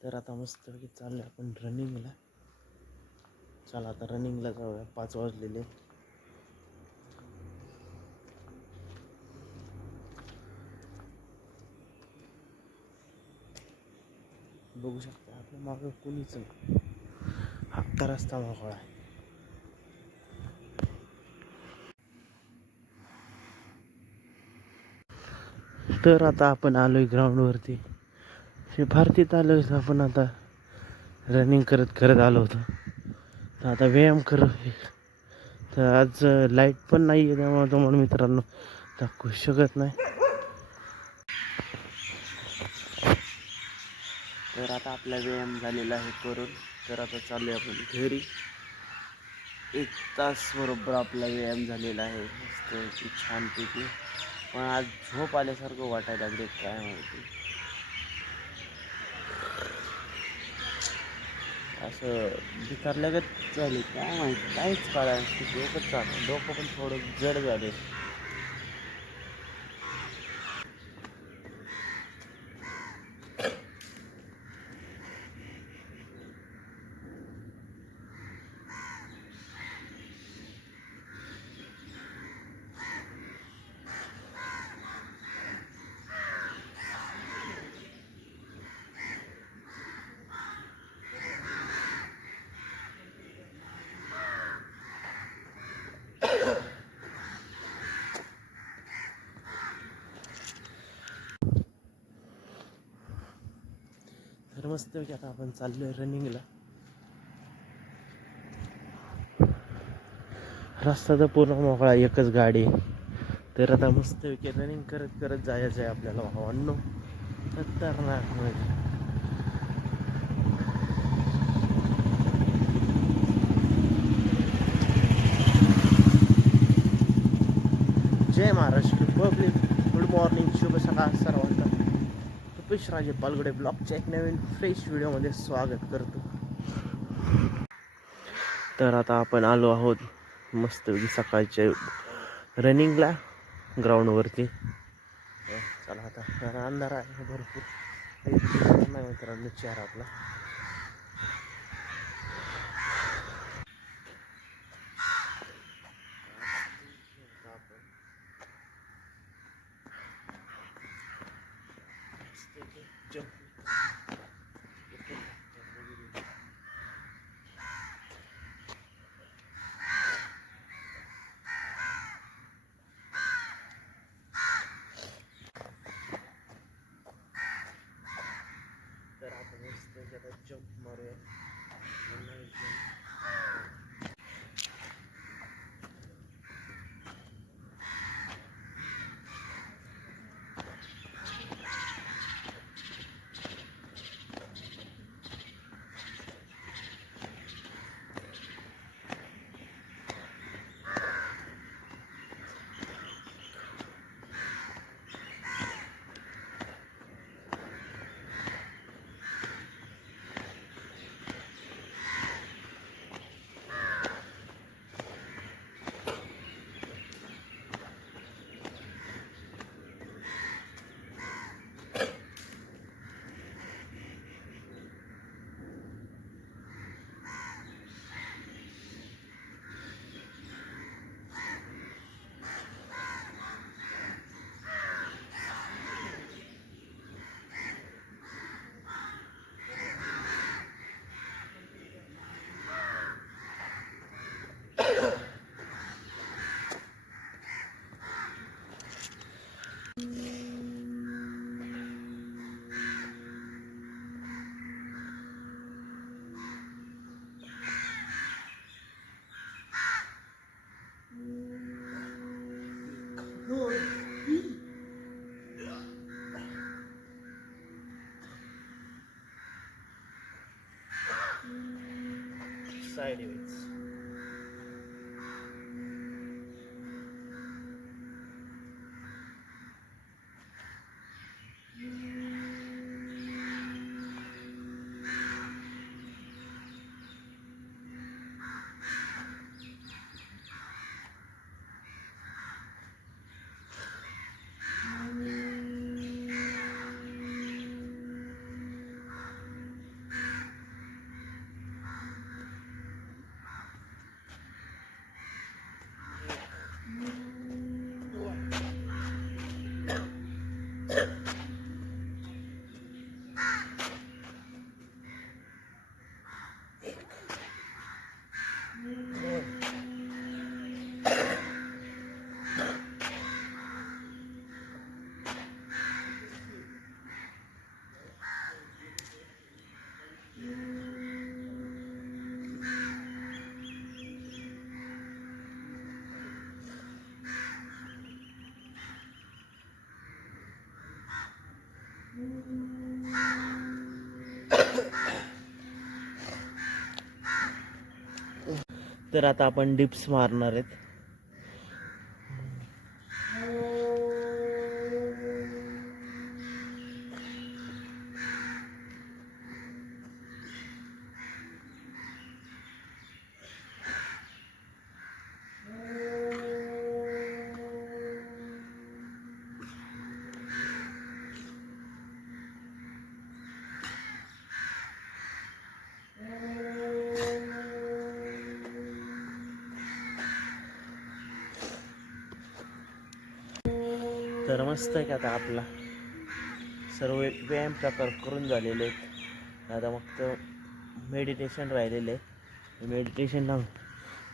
तर आता मस्त चाललं आपण रनिंगला. चला आता रनिंगला जाऊया. 5 वाजलेले. बघू शकता आपल्या मागं कोणीच नाही. हक्का रस्ता मोकळा आहे. तर आता आपण आलोय ग्राउंडवरती. हे भारतीत आलोय आपण आता. रनिंग करत करत आलो होतो. तर आता व्यायाम करू. तर आज लाईट पण नाही आहे, त्यामुळे तुम्हाला मित्रांनो दाखवू शकत नाही. तर आता आपला व्यायाम झालेला आहे करून. तर आता चालू आहे आपण घरी. 1 तास बरोबर आपला व्यायाम झालेला आहे मस्त छानपैकी. पण आज झोप आल्यासारखं वाटायला लागले, काय माहिती. असं भिकारल्यागत झाले, काय माहिती, काहीच कळायला. डोकं चालू, डोकं पण थोडं जड झाले. तर मस्त आता आपण चाललोय रनिंगला. रस्ता तर पूर्ण मोकळा, एकच गाडी. तर आता मस्त रनिंग करत करत जायचं आहे आपल्याला भावांनो. खतरनाक मध्ये. जय महाराष्ट्र पब्लिक. गुड मॉर्निंग, शुभ सकाळ सर्वांना. रुपेश राजे पालगुडे ब्लॉगच्या एक नवीन फ्रेश व्हिडिओमध्ये स्वागत करतो. तर आता आपण आलो आहोत मस्त सकाळच्या रनिंगला ग्राउंडवरती. चला आता अंधार आहे भरपूर, नाही मित्रांनो चेहरा आपला. तर आपण मस्त जंप मारूया. Sideways. तर आता आपण डिप्स मारणार आहेत. तर मस्त आहे की आता आपला सर्व व्यायाम प्रकार करून झालेले आहेत. आता फक्त मेडिटेशन राहिलेलं आहे. मेडिटेशनला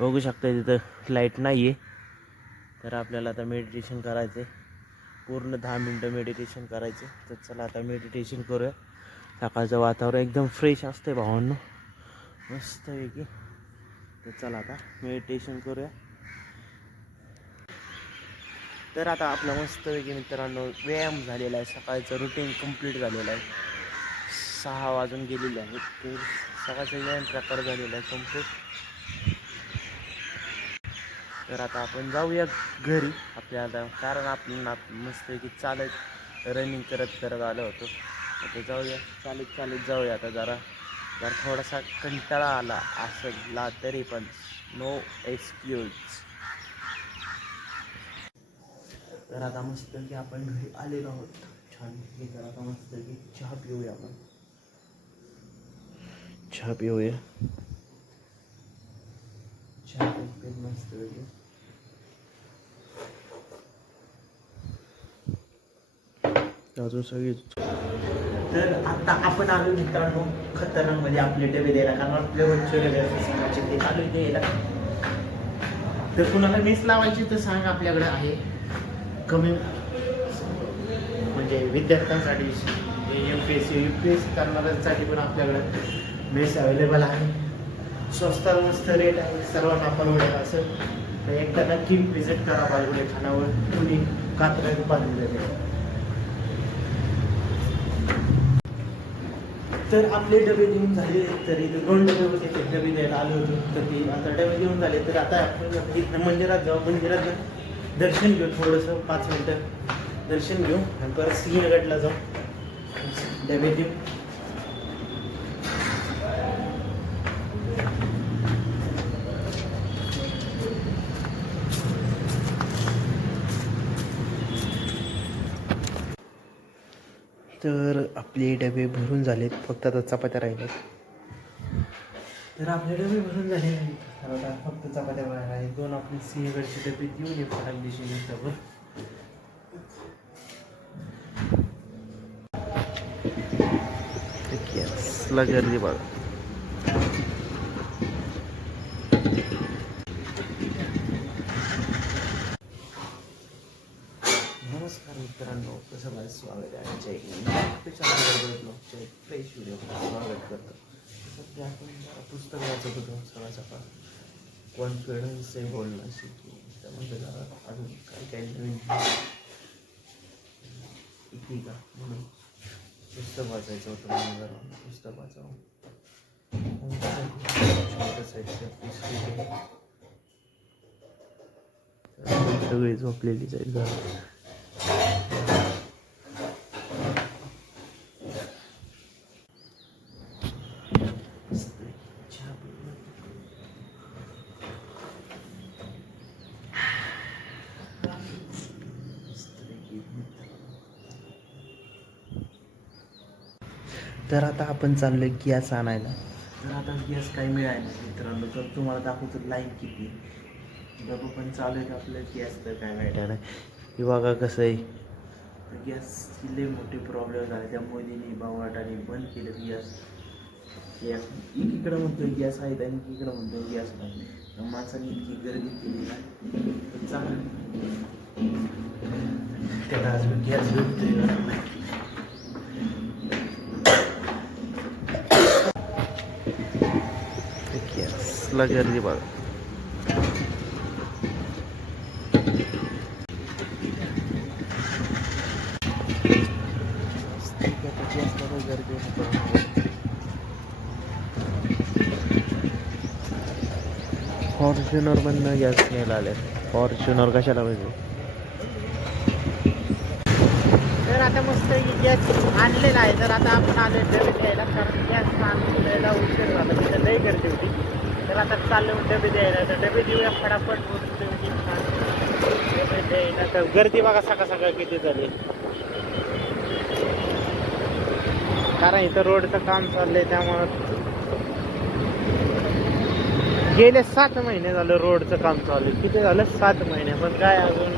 बघू शकता तिथं लाईट नाही आहे, तर आपल्याला आता मेडिटेशन करायचं आहे. पूर्ण 10 मिनटं मेडिटेशन करायचे. तर चला आता मेडिटेशन करूया. सकाळचं वातावरण एकदम फ्रेश असते भावांनो, मस्तपैकी. तर चला आता मेडिटेशन करूया. तर आता आपला मस्तपैकी मित्रांनो व्यायाम झालेला आहे. सकाळचं रुटीन कंप्लीट झालेलं आहे. 6 वाजून गेलेले आहेत. तर सकाळचा व्यायाम प्रकार झालेला आहे कंप्लीट. तर आता आपण जाऊया घरी आपल्या आता, कारण आपण मस्तपैकी चालत रनिंग करत आलो होतो. आता जाऊया चालत जाऊया. आता जरा थोडासा कंटाळा आला असला तरी पण नो एक्सक्यूज. तर आता मस्त की आपण घरी आलेलो आहोत छान. तर आता मस्त की चहा पिऊया आपण. चहा पिऊया. चहा पिऊन मस्त पैकी. अजून सगळी. तर आता आपण आलो मित्रांनो खतरनाकमध्ये आपले डबे द्यायला, कारण आपले वरचे डबे असते ते आलो द्यायला. तर कुणाला मेस लावायची तर सांग, आपल्याकडे आहे कमी, म्हणजे विद्यार्थ्यांसाठी UPSC करणाऱ्यांसाठी पण आपल्याकडे मेस अवेलेबल आहे. स्वस्तात मस्त रेट आहे, सर्वांना परवडेल असं. तर एकदा नक्की व्हिजिट करा बालगुडे खानावर. कुणी कात्रा बांधलेले. तर आपले डबे देऊन झाले. तरी 2 डबे होते, ते डबे द्यायला आलो होतो. तर ते आता डबे देऊन झाले. तर आता आपण इथं मंदिरात जाऊ. मंदिरात दर्शन घेऊ, थोडंसं 5 मिनटं दर्शन घेऊ आणि परत सिंहगडला जाऊ डबे देऊ. तर आपले डबे भरून झालेत, फक्त आता चपात्या राहिल्यात. तर आपले डबे भरून झाले नाहीत, तर आता फक्त चपात्या राहिल्या आहेत. 2 आपले सिंहगडचे डबे देऊन ये फटाक दिशेने सगळं. गॅसला गर्दी बघा. नमस्कार मित्रांनो, कसं माझं स्वागत आहे आमच्या ब्लॉगच्या फ्रेश व्हिडिओ स्वागत करतो. सध्या आपण जरा पुस्तक वाचत होतो सकाळ. कॉन्फिडन्स हे बोलणं शिकू. त्यामध्ये जरा अजून काही नवीन येते का म्हणून पुस्तक वाचायचं होतं. म्हणून जरा पुस्तक वाचावं. सगळी झोपलेली जाईल जरा. तर आता आपण चाललो आहे गॅस आणायला. तर आता गॅस काही मिळायला मित्रांनो. तर तुम्हाला दाखवतो लाईन किती. डबं पण चालू आहेत आपलं. गॅस तर काय माहिती नाही. हे बघा कसं आहे. तर गॅसची लई मोठी प्रॉब्लेम झाला. त्या मोदींनी बावळाटाने बंद केलं गॅस. एकीकडं म्हणतो गॅस आहेत आणि एकीकडं म्हणतो गॅस नाही. माणसाने इतकी गर्दी केली ना, चांगलं त्याला अजून गॅस भेटतोय. गॅसला गर्दी बघा. फॉर्च्युनर मधनं गॅस घ्यायला आले. फॉर्च्युनर कशाला पाहिजे. तर आता मस्त गॅस आणलेला आहे. तर आता आपण आले डबे द्यायला, कारण गॅस आणलेला उशीर झाला, तिथे लई गर्दी होती. तर आता चाललो डबे द्यायला. तर डबे देऊया फटाफट. डबे द्यायला तर गर्दी बघा सकाळ सकाळ किती झाली, कारण इथं रोडचं काम चाललंय. त्यामुळं गेले 7 महिने झालं रोडचं काम चालू आहे. किती झालं? 7 महिने. पण काय अजून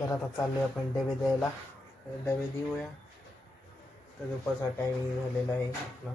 तर आता चाललोय आपण डबे द्यायला. डबे देऊया. तर दुपारचा टायमिंग झालेला आहे आपला.